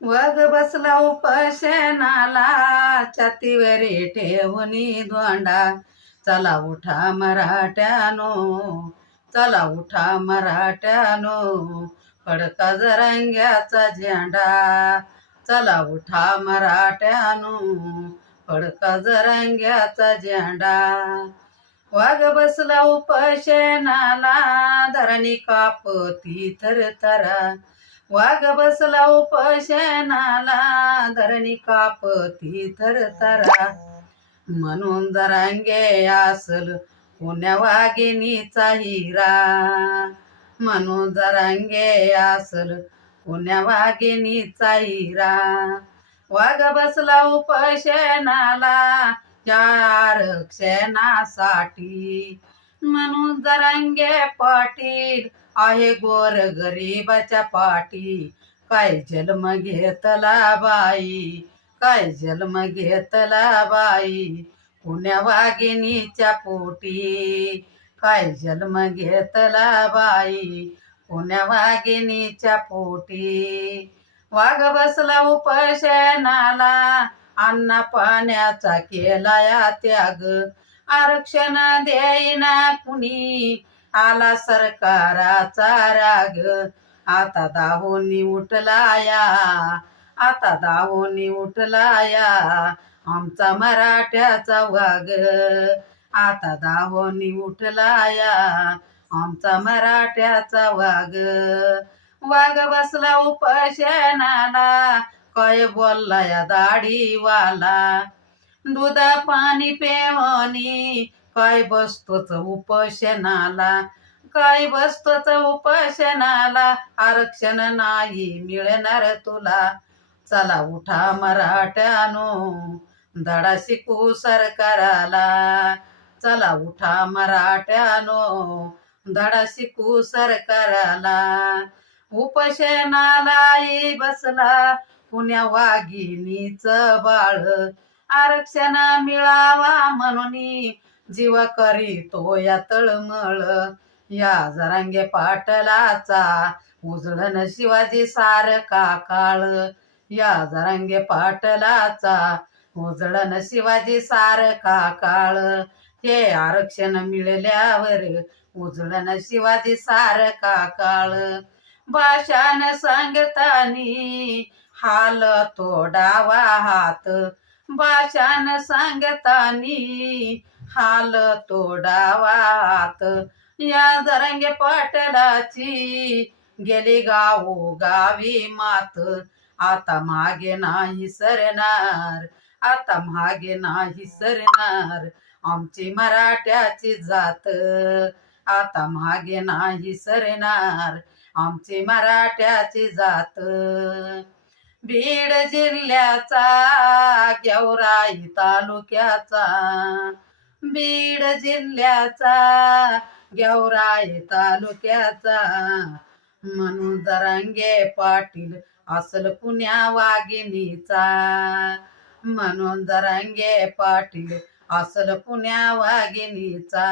वग बसला उपासनाला, छातीवरी ठेवणी दोंडा. चला उठा मराठ्यानो, चला उठा मराठ्यानो, फडका जरांग्याचा झेंडा. चला उठा मराठ्यानो, फडका जरांग्याचा झेंडा. वाघ बसला उपासनाला, धरणी कापती थरथरा. वाघ बसला उपासनाला, धरणी कापती थरथरा. म्हणून जरांगे असल पुण्या वाघिणीचा हिरा. म्हणून जरांगे असल पुण्या वाघिणीचा हिरा. वाघ बसला उपासनाला, या आरक्षणासाठी. म्हणून जरांगे पाटील आहे गोर गरीबाच्या पाठी. काय जन्म घेतला बाई, काय जन्म घेतला बाई, पुण्या वाघिणीच्या पोटी. काय जन्म घेतला बाई, पुण्या वाघिणीच्या पोटी. वाघ बसला उपासनाला, अन्न पाण्याचा केलाया त्याग. आरक्षण देईना कुणी, आला सरकाराचा राग. आता दाहोनी उठलाया, आता दाहोनी उठलाया, आमचा मराठ्याचा वाघ. आता दाहोनी उठलाया, आमचा मराठ्याचा वाघ. वाघ बसला उपासनाला, काय बोलला या दाढीवाला. दूध पाणी पेवणी, काय बसतोच उपोषणाला. काय बसतोच उपोषणाला, आरक्षण नाही मिळणार तुला. चला उठा मराठ्यानो, धडा शिकू सरकाराला. चला उठा मराठ्यानो, धडा शिकू सरकाराला. उपोषणालाही बसला पुण्या वाघिणीच बाळ. आरक्षण मिळावा म्हणून जीवा करीतो या तळमळ. या जरांगे पाटलाचा उजळण शिवाजी सारखा काळ. या जरांगे पाटलाचा उजळण शिवाजी सारखा काळ. हे आरक्षण मिळाल्यावर उजळण शिवाजी सारखा काळ. भाषण सांगतानी हाल तो डावा हात. भाषण सांगतानी हाल तो डावा हात. या जरांगे पाटलाची गेली गावोगावी मात. आता मागे नाही सरणार, आता मागे नाही सरणार, आमची मराठ्याची जात. आता मागे नाही सरणार, आमची मराठ्याची जात. बीड जिल्ह्याचा, गेवराई तालुक्याचा. बीड जिल्ह्याचा, गेवराई तालुक्याचा. म्हणून जरांगे पाटील असल पुण्या वाघिणीचा. म्हणून जरांगे पाटील असल पुण्या वाघिणीचा.